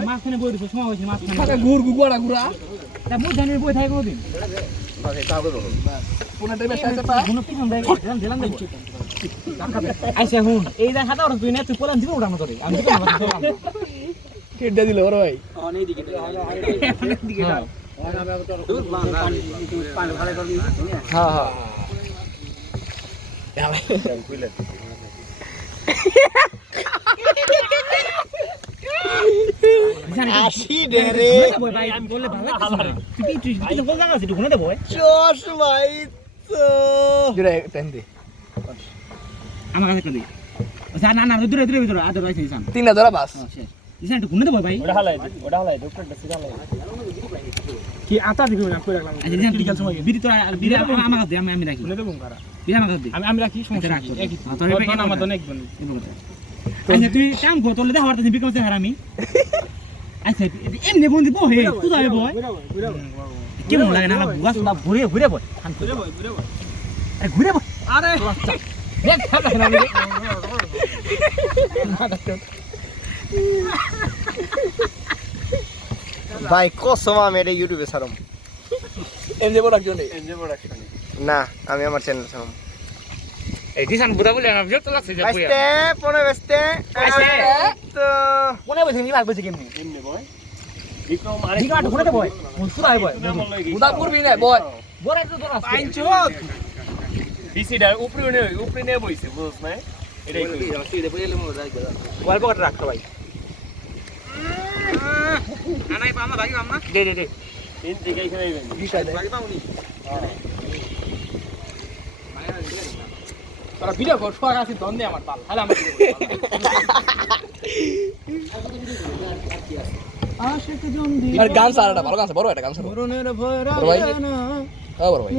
মাঝখানে বই দিছো সময় হইছে মাঝখানে টাকা ঘুর গুড়া গুড়া তা মুই জানি বই থাকে কোনদিন ওকে কাও করব কোনা দেবে সাইতে পা কোন পিছন দেয় দিলাম দেব আইসা হুন এই দা খাতা ওর তুই না তুই পোলান দিব উড়ানো করে আমি দিব না কেডা দিল ওর ভাই অনেক দিকে দাও দূর মা পানি ভালো করবি হ্যাঁ হ্যাঁ আসি রে ভাই আমি বললে ভালো তুই তো কোন জায়গা আছে তুই কোনে দেব চশ ভাই তো জুরে টাইম দে আমার কাছে কই আচ্ছা না দূরে ভিতরে আদর আইছে ইসান তিনটা ধরা বাস ইসান একটু কোনে দেব ভাই ওটা হালাই ডক্টরটা সিধা হালাই কি আতা দিবি না কই রাখলাম আচ্ছা ইসান বিকাল সময় বিড়ি তো বিড়ি আমার কাছে আমি রাখি কোনে দেব কারা বিড়ি আমার কাছে আমি রাখি সমস্যা রাখ একই তোর আমার তো নেক বল আচ্ছা তুই কাম কর তোলে দেখা হরতে বিকাল থেকে হারামি আচ্ছা এমনি বন্ধু বহে তুই যাবে বয় কেমন লাগে না গাছ না ঘুরে বয় ঘুরে বয় আরে ঘুরে বয় আরে দেখ খাতা না আমি ভাই কসম আমি এটা ইউটিউবে ছাড়ম এমজে বড় একজন না আমি আমার চ্যানেল ছাড়ম এই দিশান বুড়া বলে না ভিডিও তো লাগছে যে বেস্তে পনে বেস্তে তো মনে বসে নি লাগবে কেমনি এমনি বয় বিক্রম আরে ঠিক আছে ঘুরে দে বয় মুসুরা আই বয় উদা করবি না বয় বড় একটু তোর আছে আইনছো বিসিডা উপরে নে বইছে বুঝছ না এটাই কই গল্প করে রাখতো ভাই না নাই পামা বাকি পামা দে তিন থেকে এখানে আইবেন বিষয় দে বাকি পাউনি তোরা ভিডিও কর সোয়া আছে দন দে আমার পাল তাহলে আমার আশিক জন্দি আর গান সারাটা ভালো গান বড় একটা গান সারা মরণের ভয় বড় ভাই রাখে না হ্যাঁ বড় ভাই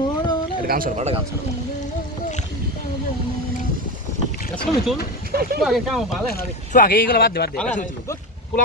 এটা গান সারা বড় গান সারা ছবি তুল তুই আগে কাম ভালো না রে তো আগে এগুলো বাদ দে ভালো না পোলা